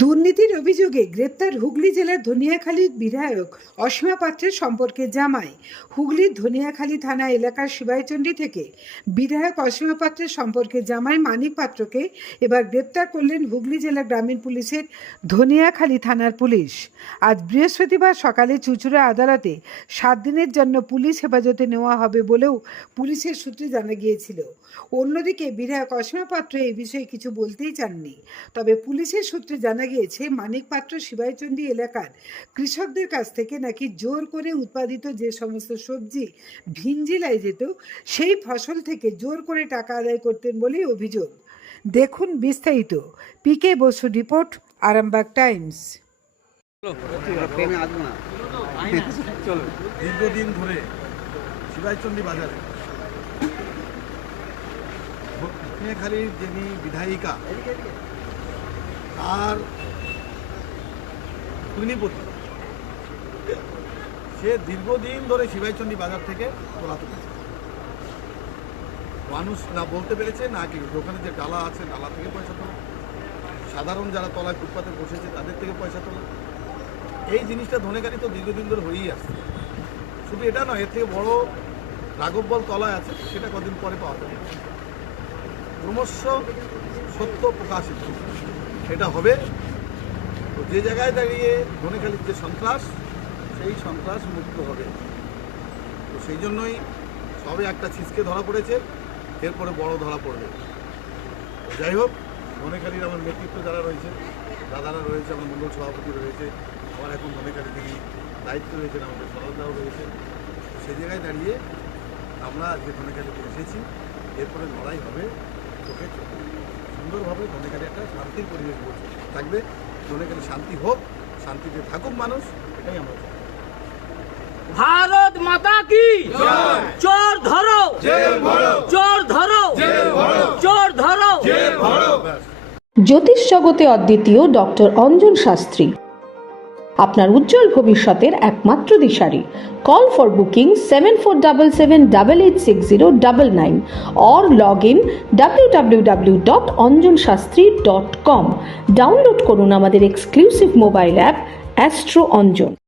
দুর্নীতির অভিযোগে গ্রেপ্তার হুগলি জেলার ধনিয়াখালীর বিধায়ক অসীমা পাত্রের সম্পর্কে জামাই। হুগলির ধনিয়াখালী থানা এলাকার শিবাইচণ্ডী থেকে বিধায়ক অসীমা পাত্রের সম্পর্কে জামাই মানিক পাত্রকে এবার গ্রেপ্তার করলেন হুগলি জেলা গ্রামীণ পুলিশের ধনিয়াখালী থানার পুলিশ। আজ বৃহস্পতিবার সকালে চুঁচুড়া আদালতে 7 দিনের জন্য পুলিশ হেফাজতে নেওয়া হবে বলেও পুলিশের সূত্রে জানা গিয়েছিল। অন্যদিকে বিধায়ক অসীমা পাত্র এই বিষয়ে কিছু বলতেই চাননি। তবে পুলিশের সূত্রে জানা গিয়েছে মানিক পাত্র শিবাইচণ্ডী এলাকার কৃষকদের কাছ থেকে নাকি জোর করে উৎপাদিত যে সমস্ত সবজি ভিন জেলায় যেত সেই ফসল থেকে জোর করে টাকা আদায় করতেন বলেই অভিযোগ। দেখুন বিস্তারিত। পিকে বসু রিপোর্ট, আরামবাগ টাইমস। দীর্ঘদিন ধরে শিবাইচণ্ডী বাজারে ধনিয়াখালীর যিনি বিধায়িকা তার ভগ্নিপতি, সে দীর্ঘদিন ধরে শিবাইচণ্ডী বাজার থেকে তোলা তুলেছে। মানুষ না বলতে পেরেছে, না কি ওখানে যে ডালা আছে ডালা থেকে পয়সা তোলা, সাধারণ যারা তলায় ফুটপাতে বসেছে তাদের থেকে পয়সা তোলা। এই জিনিসটা ধনেখালি তো দীর্ঘদিন ধরে হয়েই আসছে। শুধু এটা নয়, এর থেকে বড় রাঘব বল তলায় আছে, সেটা কদিন পরে পাওয়া যাবে। ক্রমশ সত্য প্রকাশিত এটা হবে। তো যে জায়গায় দাঁড়িয়ে ধনেখালির যে সন্ত্রাস, সেই সন্ত্রাস মুক্ত হবে। তো সেই জন্যই সবে একটা ছিচকে ধরা পড়েছে, এরপরে বড় ধরা পড়বে। যাই হোক, ধনেখালির আমার নেতৃত্ব যারা রয়েছে, দাদারা রয়েছে, আমার মণ্ডল সভাপতি রয়েছে, আমার এখন ধনেখালি যিনি দায়িত্ব রয়েছেন আমাদের সরলদাও রয়েছে। সেই জায়গায় দাঁড়িয়ে আমরা আজকে ধনেখালিতে এসেছি। এরপরে লড়াই হবে চোখে চোখে, সুন্দরভাবে ধনেখালি একটা শান্তির পরিবেশ থাকবে। ধনেখালি শান্তি হোক, শান্তিতে থাকুক মানুষ, এটাই আমরা চাই। ভারত মাতা কি চোর ধরো, চোর ধরো, চোর ধরো। জ্যোতিষ জগতে অদ্বিতীয় ডক্টর অঞ্জন শাস্ত্রী, আপনার উজ্জ্বল ভবিষ্যতের একমাত্র দিশারি। Call for booking 7477886099 or log in www.anjanshastri.com। Download করুন আমাদের exclusive mobile app astro Anjan.